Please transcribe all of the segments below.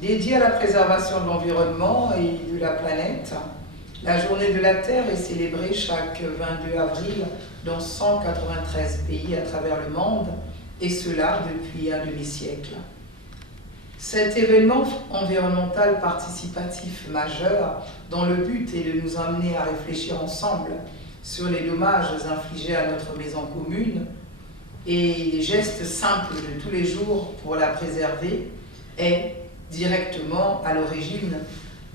dédiée à la préservation de l'environnement et de la planète. La journée de la Terre est célébrée chaque 22 avril dans 193 pays à travers le monde, et cela depuis un demi-siècle. Cet événement environnemental participatif majeur, dont le but est de nous amener à réfléchir ensemble sur les dommages infligés à notre maison commune et les gestes simples de tous les jours pour la préserver, est directement à l'origine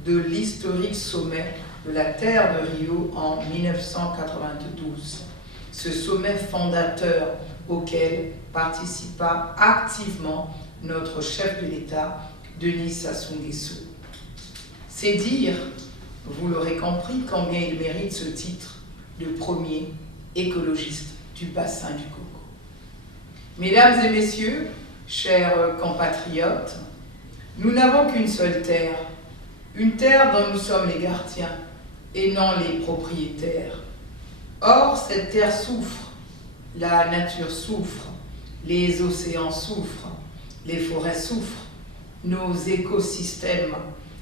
de l'historique sommet de la Terre de Rio en 1992. Ce sommet fondateur auquel participa activement notre chef de l'État, Denis Sassou Nguesso. C'est dire, vous l'aurez compris, combien il mérite ce titre de premier écologiste du bassin du Congo. Mesdames et messieurs, chers compatriotes, nous n'avons qu'une seule terre, une terre dont nous sommes les gardiens et non les propriétaires. Or, cette terre souffre, la nature souffre, les océans souffrent, les forêts souffrent, nos écosystèmes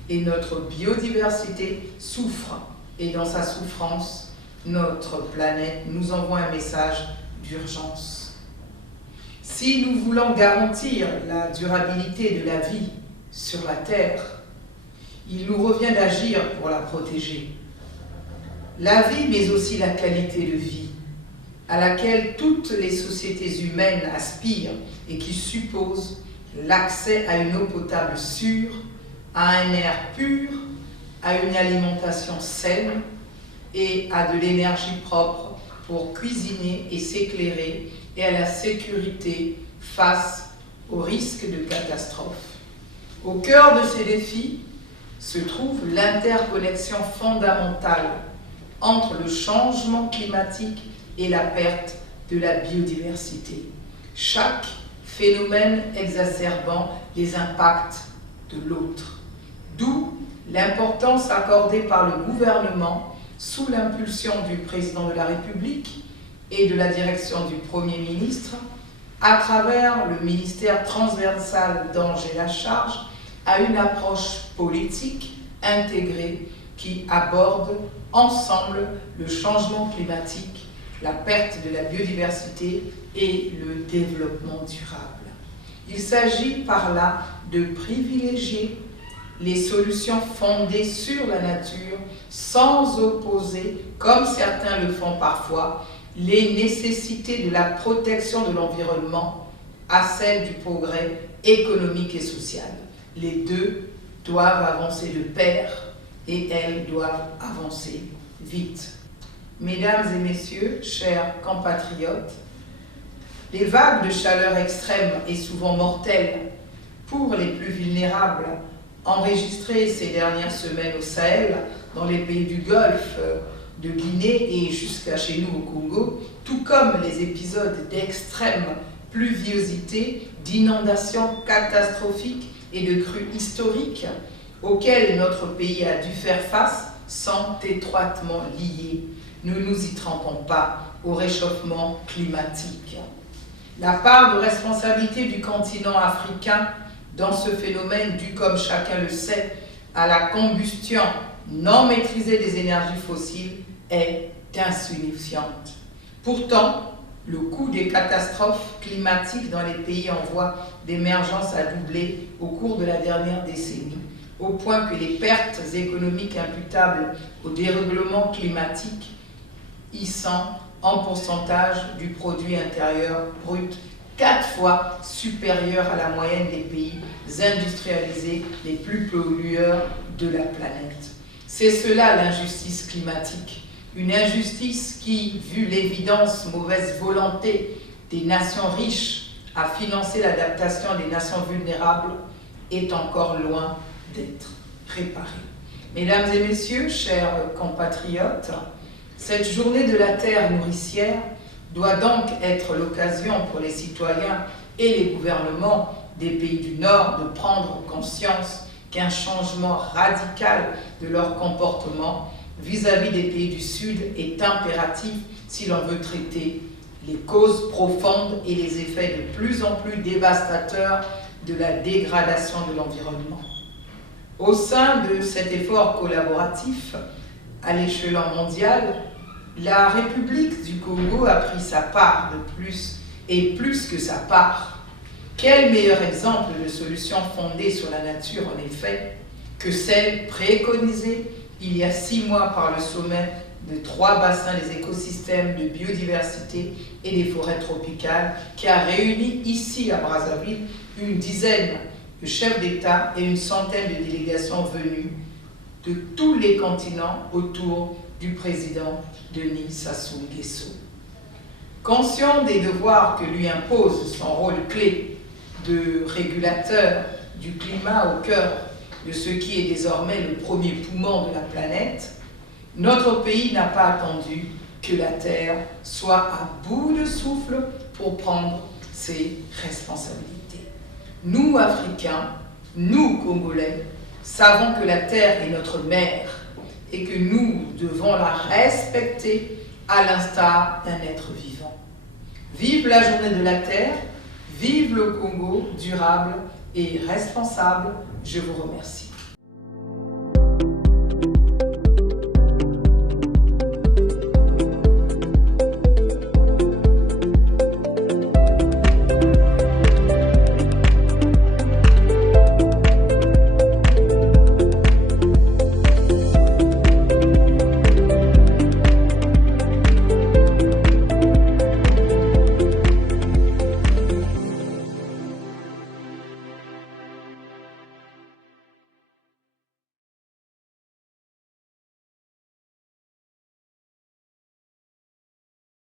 et notre biodiversité souffrent. Et dans sa souffrance, notre planète nous envoie un message d'urgence. Si nous voulons garantir la durabilité de la vie sur la Terre, il nous revient d'agir pour la protéger. La vie, mais aussi la qualité de vie, à laquelle toutes les sociétés humaines aspirent et qui suppose l'accès à une eau potable sûre, à un air pur, à une alimentation saine et à de l'énergie propre pour cuisiner et s'éclairer et à la sécurité face aux risques de catastrophes. Au cœur de ces défis se trouve l'interconnexion fondamentale entre le changement climatique et la perte de la biodiversité. Chaque phénomène exacerbant les impacts de l'autre. D'où l'importance accordée par le gouvernement, sous l'impulsion du président de la République et de la direction du Premier ministre, à travers le ministère transversal dont j'ai la charge, à une approche politique intégrée qui aborde ensemble le changement climatique, la perte de la biodiversité et le développement durable. Il s'agit par là de privilégier les solutions fondées sur la nature sans opposer, comme certains le font parfois, les nécessités de la protection de l'environnement à celles du progrès économique et social. Les deux doivent avancer de pair et elles doivent avancer vite. Mesdames et messieurs, chers compatriotes, les vagues de chaleur extrême et souvent mortelles pour les plus vulnérables enregistrées ces dernières semaines au Sahel, dans les pays du Golfe, de Guinée et jusqu'à chez nous au Congo, tout comme les épisodes d'extrême pluviosité, d'inondations catastrophiques et de crues historiques auxquelles notre pays a dû faire face sont étroitement liés. Ne nous y trompons pas au réchauffement climatique. La part de responsabilité du continent africain dans ce phénomène dû, comme chacun le sait, à la combustion non maîtrisée des énergies fossiles est insignifiante. Pourtant, le coût des catastrophes climatiques dans les pays en voie d'émergence a doublé au cours de la dernière décennie, au point que les pertes économiques imputables au dérèglement climatique y sont en pourcentage du produit intérieur brut 4 fois supérieur à la moyenne des pays industrialisés les plus pollueurs de la planète. C'est cela l'injustice climatique, une injustice qui, vu l'évidence mauvaise volonté des nations riches à financer l'adaptation des nations vulnérables, est encore loin d'être réparée. Mesdames et messieurs, chers compatriotes, cette journée de la Terre nourricière doit donc être l'occasion pour les citoyens et les gouvernements des pays du Nord de prendre conscience qu'un changement radical de leur comportement vis-à-vis des pays du Sud est impératif si l'on veut traiter les causes profondes et les effets de plus en plus dévastateurs de la dégradation de l'environnement. Au sein de cet effort collaboratif à l'échelon mondial, la République du Congo a pris sa part de plus et plus que sa part. Quel meilleur exemple de solution fondée sur la nature, en effet, que celle préconisée il y a 6 mois par le sommet de 3 bassins des écosystèmes de biodiversité et des forêts tropicales, qui a réuni ici à Brazzaville une dizaine de chefs d'État et une centaine de délégations venues de tous les continents autour du président Denis Sassou Nguesso. Conscient des devoirs que lui impose son rôle clé de régulateur du climat au cœur de ce qui est désormais le premier poumon de la planète, notre pays n'a pas attendu que la Terre soit à bout de souffle pour prendre ses responsabilités. Nous, Africains, nous, Congolais, savons que la Terre est notre mère et que nous devons la respecter à l'instar d'un être vivant. Vive la journée de la Terre, vive le Congo durable et responsable. Je vous remercie.